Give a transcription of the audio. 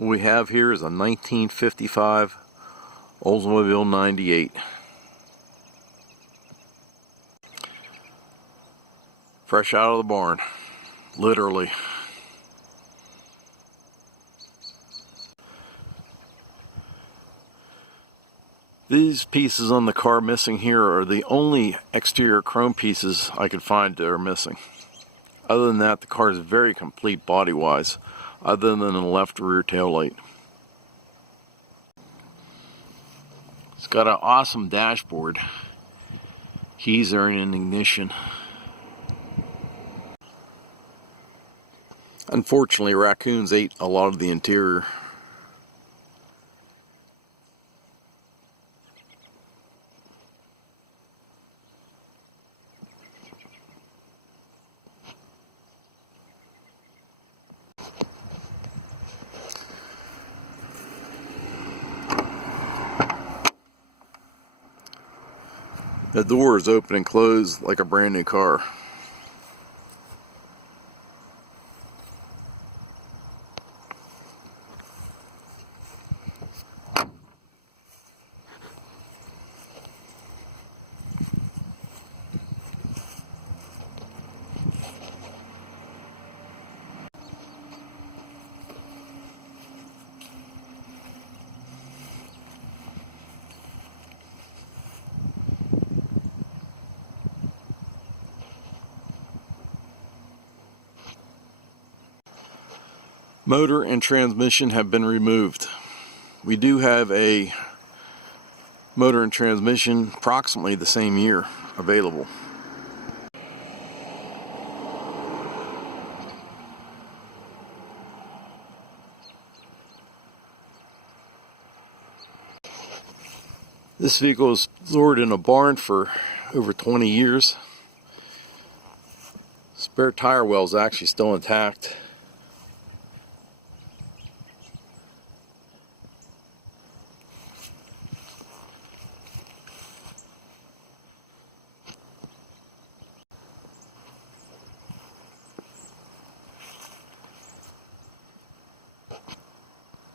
What we have here is a 1955 Oldsmobile 98. Fresh out of the barn, literally. These pieces on the car missing here are the only exterior chrome pieces I could find that are missing. Other than that, the car is very complete body-wise, other than the left rear tail light. It's got an awesome dashboard. Keys are in ignition. Unfortunately, raccoons ate a lot of the interior. The door is open and closed like a brand new car. Motor and transmission have been removed. We do have a motor and transmission approximately the same year available. This vehicle was stored in a barn for over 20 years. Spare tire well is actually still intact.